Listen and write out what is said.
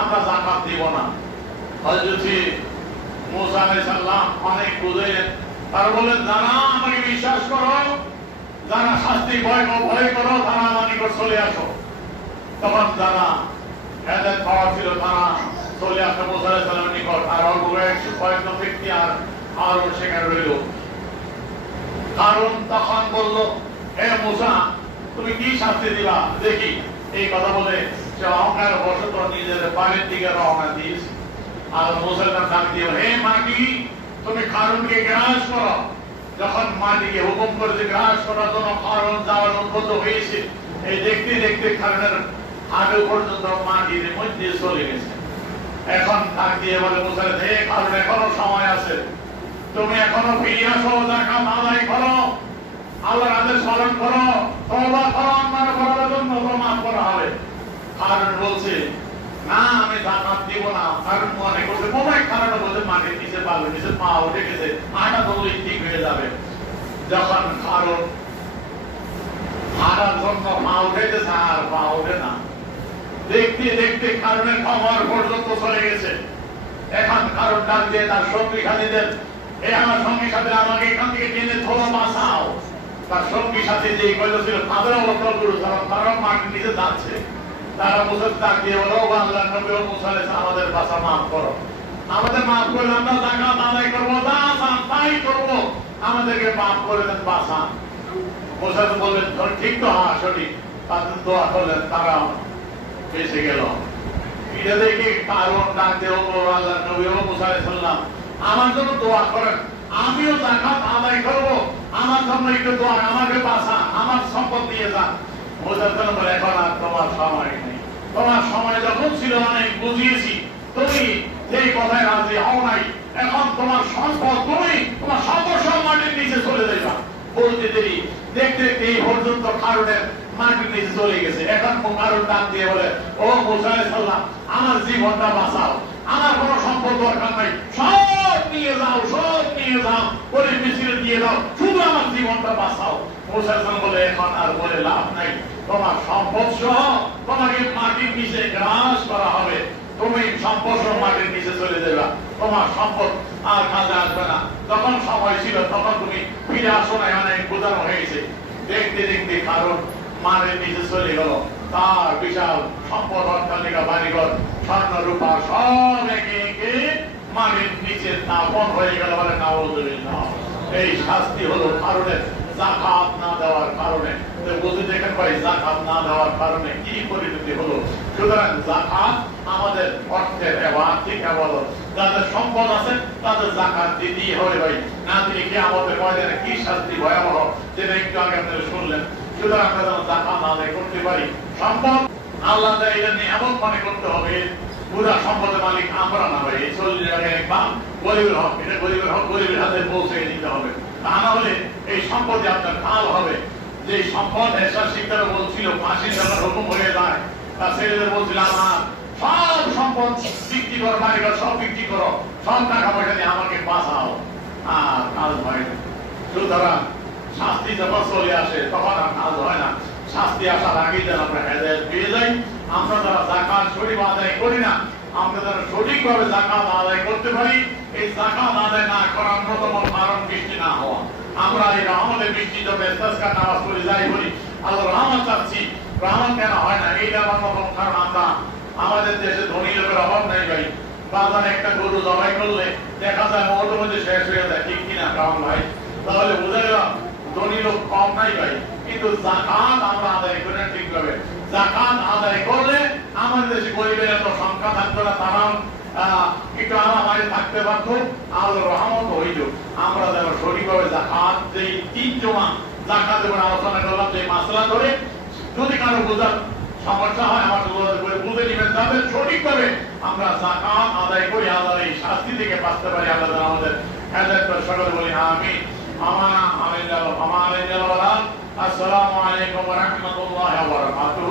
আমরা যাকাত দিব না। হযরত মুসা আলাইহিস সালাম অনেক বুঝাইলেন, তারা বললেন যারা আমাকে বিশ্বাস করো, যারা শাস্তি ভয় করো, তারা আমার নিকট চলে আসো। তখন যারা হেদায়েত পাওয়া ছিল তারা চলে আসে মুসা আলাইহিস সালামের নিকট, আর অল্প কয়েকজন ব্যক্তি আর সেখানে রইল। কারণ তখন বলল, হে মুসা, তুমি কি শাস্তি দিবা দেখি। এই কথা বলে সে অহংকার বশত নিজের বাড়ির দিকে রওনা দিয়েছে। আর মুসা ডাক দিয়ে, হে মাটি, তুমি কারণকে গ্রাস করো। যখন মাটিকে হুকুম করেছে গ্রাস করার জন্য, কারণ যাওয়ার উদ্বুদ্ধ হয়েছে। এই দেখতে দেখতে কারণের হাঁটু পর্যন্ত মাটির মধ্যে চলে গেছে। এখন ডাক দিয়ে বলে মুসা, হে কারণ এখনো সময় আছে, তুমি এখনো ফিরে আসো, যাকাত আদায় করো, আল্লাহর আদেশ পালন করো, তওবা করো, আল্লাহর করার জন্য মাফ করা হবে। কারণ বলছে না, আমি যাকাত দিব না। কারণ মনে করছে মোবাইল কারণ বলছে মাটির নিচে পাবে, নিচে পা উঠে গেছে, আটা ধরলে ঠিক হয়ে যাবে। যখন কারণ হারার জন্য পা উঠেছে আর পা উঠে না, দেখতে দেখতে কারণের খবর পর্যন্ত চলে গেছে। এখন কারণ ডাক দিয়ে তার সঙ্গী সাথীদের, এ আমার সঙ্গী সাথে আমাকে এখান থেকে টেনে ধরো, বাঁচাও। তার সঙ্গী সাথী যে কয়জন ছিল তাদেরও লক্ষ্য করেছে, তারাও মাটির নিচে যাচ্ছে। তারা মুসার ডাক দিয়ে বলো, আল্লাহর নবী ও মুসা আলাইহিস সালাম, আমাদের বাঁচা মাফ করো, আমাদের মাফ করলে আমরা যাকাত আদায় করবো, যা চান তাই করবো, আমাদেরকে মাফ করে দেন, বাঁচান। মুসা বললেন ঠিক তো, হ্যাঁ সঠিক। তাদের দোয়া করলেন, তারা বেঁচে গেল। এটা দেখে কারণ ডাক দিয়ে, আল্লাহর নবী ও মুসা আলাইহিস সালাম, আমার জন্য দোয়া করেন, আমিও যাকাত আদায় করবো, আমার জন্য একটু দোয়া, আমাকে বাঁচান, আমার সম্পদ দিয়ে যান। মুসা বলে, এখন আর তোমার সময় নেই, তোমার সময় যখন ছিল অনেক বুঝিয়েছি, তুমি যেই কথায় রাজি হও নাই, এখন তোমার সম্পদ, তুমি তোমার সব মাটির নিচে চলে যাইবা। বলতে দেরি, দেখতে দেখতে এই পর্যন্ত কারণের মাটির নিচে চলে গেছে। এখন কারণ ডাক দিয়ে বলে, ও মুসা আলাইহিস সালাম, আমার জীবনটা বাঁচাও, আমার কোনো সম্পদ দরকার নাই, সব নিয়ে যাও, সব নিয়ে যাও, করে মিছিল দিয়ে দাও, শুধু আমার জীবনটা বাঁচাও। মুসা আলাইহিস সালাম বলে, এখন আর বলে লাভ নাই, তোমার সম্পদ সহ তোমাকে মাটির নিচে গ্রাস করা হবে, তুমি সম্পদ সহ মাটির নিচে চলে যাবে, তোমার সম্পদ আর কাজে আসবে না। যখন সময় ছিল তখন তুমি ফিরে আসো না, অনেক বোঝানো হয়েছে। দেখতে দেখতে কারণ মাটির নিচে চলে গেল, তার বিশাল সম্পদ, অট্টালিকা, বাড়িঘর, স্বর্ণ রূপা সব একে একে মাটির নিচে দাফন হয়ে গেল। বলে নাউযুবিল্লাহ। এই শাস্তি হলো কারণের যাকাত না দেওয়ার কারণে। বুঝে দেখেন ভাই, যাকাত না দেওয়ার কারণে কি পরিণতি হলো। সুতরাং যাকাত আমাদের অর্থের আর্থিক ইবাদত। যাদের সম্পদ আছে তাদের যাকাত দিতেই হবে ভাই, না দিলে কিয়ামতের ময়দানে কি শাস্তি ভয়াবহ, যেটা একটু আগে আপনারা শুনলেন। সুতরাং আমরা যেন যাকাত আদায় করতে পারি। সম্পদ আল্লাহ দেয়, এটা নিয়ামত মনে করতে হবে। পুরা সম্পদের মালিক আমরা না ভাই। 40 টাকা একদম গরিবের হক, এটা গরিবের হক, গরিবের হাতে পৌঁছে দিতে হবে। তা না হলে এই সম্পদে আপনার কাল হবে। যে সম্পদ এসার শিক্ষারা বলছিল 50 টাকার হুকুম হয়ে যায়, তার ছেলেদের বলছিল আমার সব সম্পদ বিক্রি করো, বাড়িঘর সব বিক্রি করো, সব টাকা পয়সা দিয়ে আমাকে বাঁচাও। আর কাজ হয় না। সুতরাং শাস্তি যখন চলে আসে তখন আর কাজ হয় না। শাস্তি আসার আগেই যেন আমরা হেদায়েত পেয়ে যাই। আমরা যারা যাকাত সঠিক আদায় করি না, আমরা যারা সঠিকভাবে যাকাত আদায় করতে পারি, এই যাকাত আদায় না করার অন্যতম কারণ বৃষ্টি না হওয়া। আমরা এই রহমতের বৃষ্টি যখন ইস্তেসকার নামাজ পড়ি যাই বলি, আল্লাহ রহমত চাচ্ছি, রহমত কেন হয় না? এইটা অন্যতম কারণ আমরা, আমাদের দেশে ধনী লোকের অভাব নেই ভাই। বাজারে একটা গরু জবাই করলে দেখা যায় মুহূর্তের মধ্যে শেষ হয়ে যায়, ঠিক কিনা কারণ ভাই? তাহলে বুঝা গেল ধনী লোক কম নাই ভাই। কিন্তু যাকাত আমরা আদায় করি না ঠিকভাবে। যাকাত আদায় করলে আমাদের দেশে গরিবের এত সংখ্যা থাকতো না, তারা একটু আরামারে থাকতে পারতো, আল্লাহর রহমত হইল। আমরা যেন সঠিকভাবে যাকাত, যেই 3 জমা যাকাত এবং আলোচনা করলাম, যে মাসলা ধরে যদি কারো বোঝার সমস্যা হয় আমার করে বুঝে নেবেন, তাদের সঠিকভাবে আমরা যাকাত আদায় করি, আল্লাহর এই শাস্তি থেকে বাঁচতে পারি। আল্লাহ আমাদের হেদায়েত করে। সকলে বলি আমিন। আসসালামু আলাইকুম ওয়া রাহমাতুল্লাহি ওয়া বারাকাতুহু।